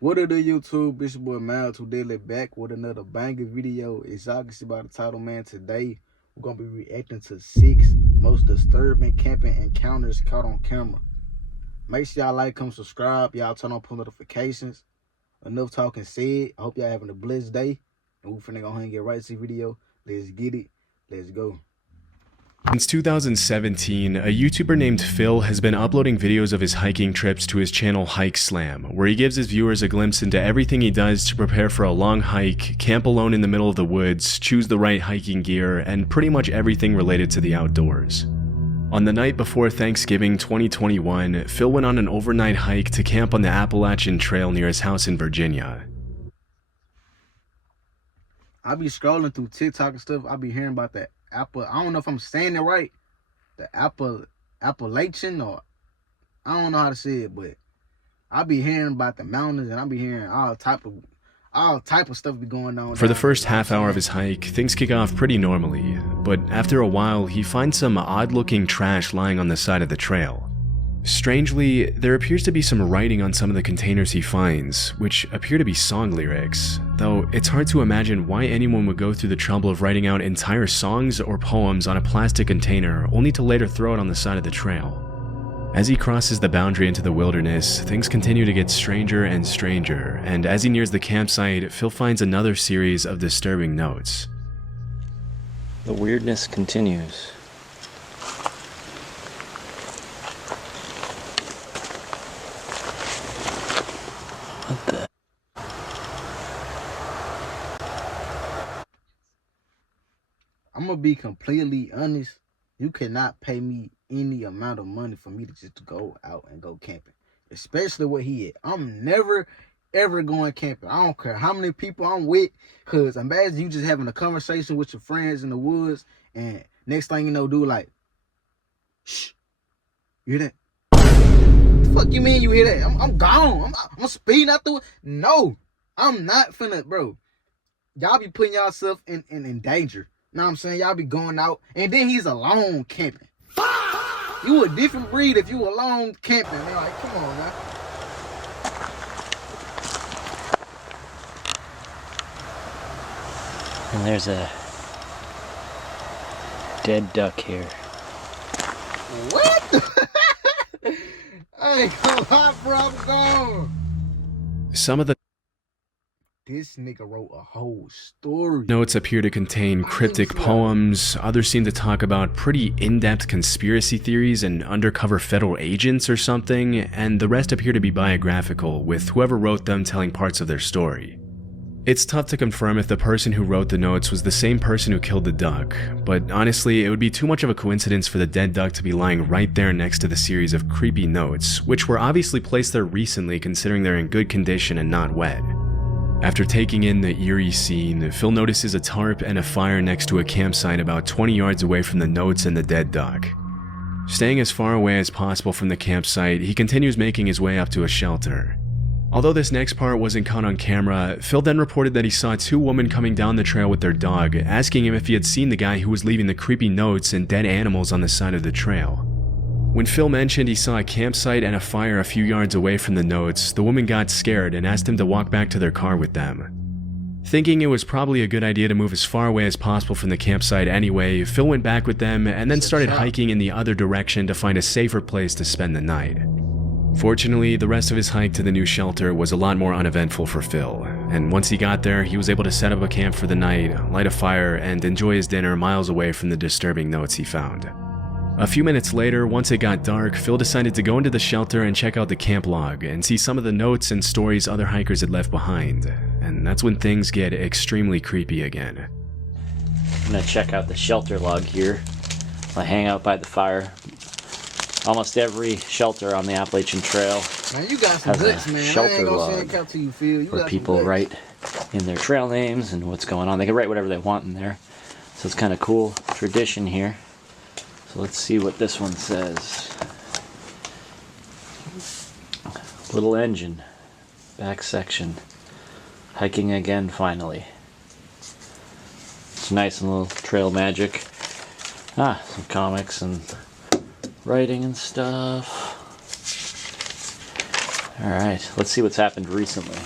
What are the YouTube? It's your boy Mal Daily back with another banger video. As y'all can see by the title, man, today we're gonna be reacting to 6 most disturbing camping encounters caught on camera. Make sure y'all like, comment, subscribe, y'all turn on post notifications. Enough talking said. I hope y'all having a blessed day. And we finna go ahead and get right to the video. Let's get it. Let's go. Since 2017, a YouTuber named Phil has been uploading videos of his hiking trips to his channel Hike Slam, where he gives his viewers a glimpse into everything he does to prepare for a long hike, camp alone in the middle of the woods, choose the right hiking gear, and pretty much everything related to the outdoors. On the night before Thanksgiving 2021, Phil went on an overnight hike to camp on the Appalachian Trail near his house in Virginia. I be scrolling through TikTok and stuff. I be hearing about that Apple. I don't know if I'm saying it right. The Appalachian, or I don't know how to say it, but I be hearing about the mountains, and I be hearing all type of stuff be going on. For the first half hour of his hike, things kick off pretty normally, but after a while, he finds some odd-looking trash lying on the side of the trail. Strangely, there appears to be some writing on some of the containers he finds, which appear to be song lyrics, though it's hard to imagine why anyone would go through the trouble of writing out entire songs or poems on a plastic container only to later throw it on the side of the trail. As he crosses the boundary into the wilderness, things continue to get stranger and stranger, and as he nears the campsite, Phil finds another series of disturbing notes. The weirdness continues. What the? I'm gonna be completely honest. You cannot pay me any amount of money for me to just go out and go camping, especially where he at. I'm never ever going camping. I don't care how many people I'm with, cause imagine you just having a conversation with your friends in the woods, and next thing you know, dude, like, shh, you hear that? The fuck you mean you hear that? I'm gone. I'm speeding out through it. No, I'm not finna, bro. Y'all be putting yourself in danger. Know what I'm saying? Y'all be going out, and then he's alone camping. You a different breed if you alone camping. Man, like, come on, man. And there's a dead duck here. What? I ain't gonna lie, bro. I'm gone. Some of the This nigga wrote a whole story. notes appear to contain cryptic poems, others seem to talk about pretty in-depth conspiracy theories and undercover federal agents or something, and the rest appear to be biographical, with whoever wrote them telling parts of their story. It's tough to confirm if the person who wrote the notes was the same person who killed the duck, but honestly, it would be too much of a coincidence for the dead duck to be lying right there next to the series of creepy notes, which were obviously placed there recently considering they're in good condition and not wet. After taking in the eerie scene, Phil notices a tarp and a fire next to a campsite about 20 yards away from the notes and the dead duck. Staying as far away as possible from the campsite, he continues making his way up to a shelter. Although this next part wasn't caught on camera, Phil then reported that he saw 2 women coming down the trail with their dog, asking him if he had seen the guy who was leaving the creepy notes and dead animals on the side of the trail. When Phil mentioned he saw a campsite and a fire a few yards away from the notes, the woman got scared and asked him to walk back to their car with them. Thinking it was probably a good idea to move as far away as possible from the campsite anyway, Phil went back with them and then started hiking in the other direction to find a safer place to spend the night. Fortunately, the rest of his hike to the new shelter was a lot more uneventful for Phil, and once he got there, he was able to set up a camp for the night, light a fire, and enjoy his dinner miles away from the disturbing notes he found. A few minutes later, once it got dark, Phil decided to go into the shelter and check out the camp log and see some of the notes and stories other hikers had left behind, and that's when things get extremely creepy again. I'm gonna check out the shelter log here. I hang out by the fire. Almost every shelter on the Appalachian Trail Man, you got some has guts, a man. I shelter ain't gonna say log it count to you, Phil. You where got people some guts. write in their trail names and what's going on. They can write whatever they want in there. So it's kind of cool tradition here. So let's see what this one says. Little engine, back section. Hiking again finally. It's nice and little trail magic. Some comics and writing and stuff. All right, let's see what's happened recently.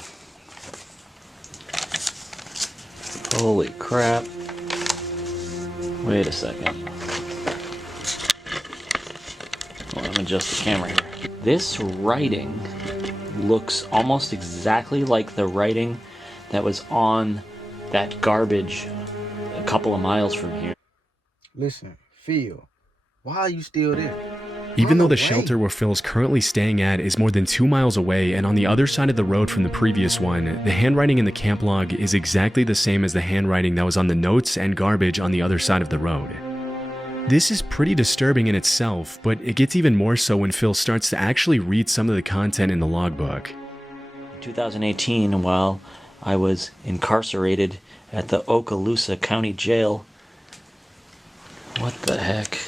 Holy crap. Wait a second. Well, let me adjust the camera here. This writing looks almost exactly like the writing that was on that garbage a couple of miles from here. Listen, Phil, why are you still there? Even Run though the away. shelter where Phil's currently staying at is more than 2 miles away and on the other side of the road from the previous one, the handwriting in the camp log is exactly the same as the handwriting that was on the notes and garbage on the other side of the road. This is pretty disturbing in itself, but it gets even more so when Phil starts to actually read some of the content in the logbook. In 2018, while I was incarcerated at the Okaloosa County Jail. What the heck?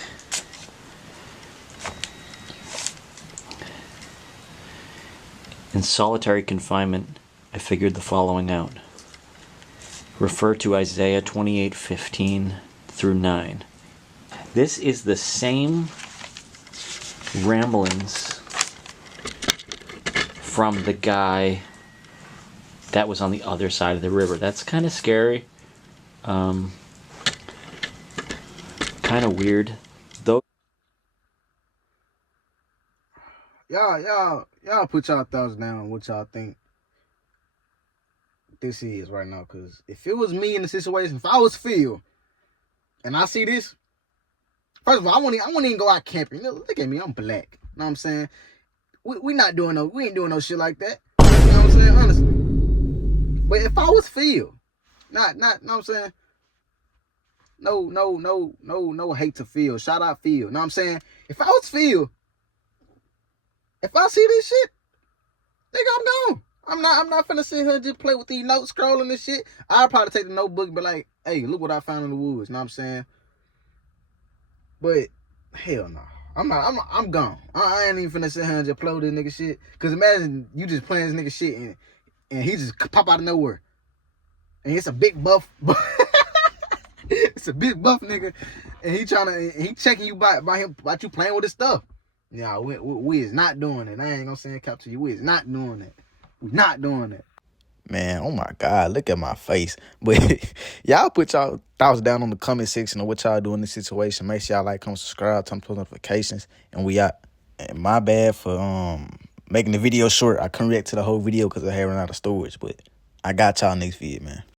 In solitary confinement, I figured the following out. Refer to Isaiah 28:15 through 9. This is the same ramblings from the guy that was on the other side of the river. That's kind of scary. Kind of weird. Though. Y'all put y'all thoughts down on what y'all think this is right now. Because if it was me in the situation, if I was Phil and I see this, first of all, I wouldn't even go out camping. Look at me, I'm black. You know what I'm saying? We ain't doing no shit like that. You know what I'm saying? Honestly. But if I was Phil, not, you know what I'm saying? No hate to Phil. Shout out Phil. You know what I'm saying? If I was Phil, if I see this shit, nigga, I'm gone. I'm not finna sit here and just play with these notes, scrolling this shit. I'll probably take the notebook and be like, hey, look what I found in the woods. You know what I'm saying? But hell no. I'm gone. I ain't even finna sit here and just play with this nigga shit. Cause imagine you just playing this nigga shit and he just pop out of nowhere. And it's a big buff. It's a big buff nigga. And he checking you by you playing with his stuff. Yeah, we is not doing it. I ain't gonna say cap to you. We is not doing it. We not doing it. Man, oh my God, look at my face. But y'all put y'all thoughts down on the comment section of what y'all do in this situation. Make sure y'all like, comment, subscribe, turn on post notifications, and we out. And my bad for making the video short. I couldn't react to the whole video because I had run out of storage, but I got y'all next vid, man.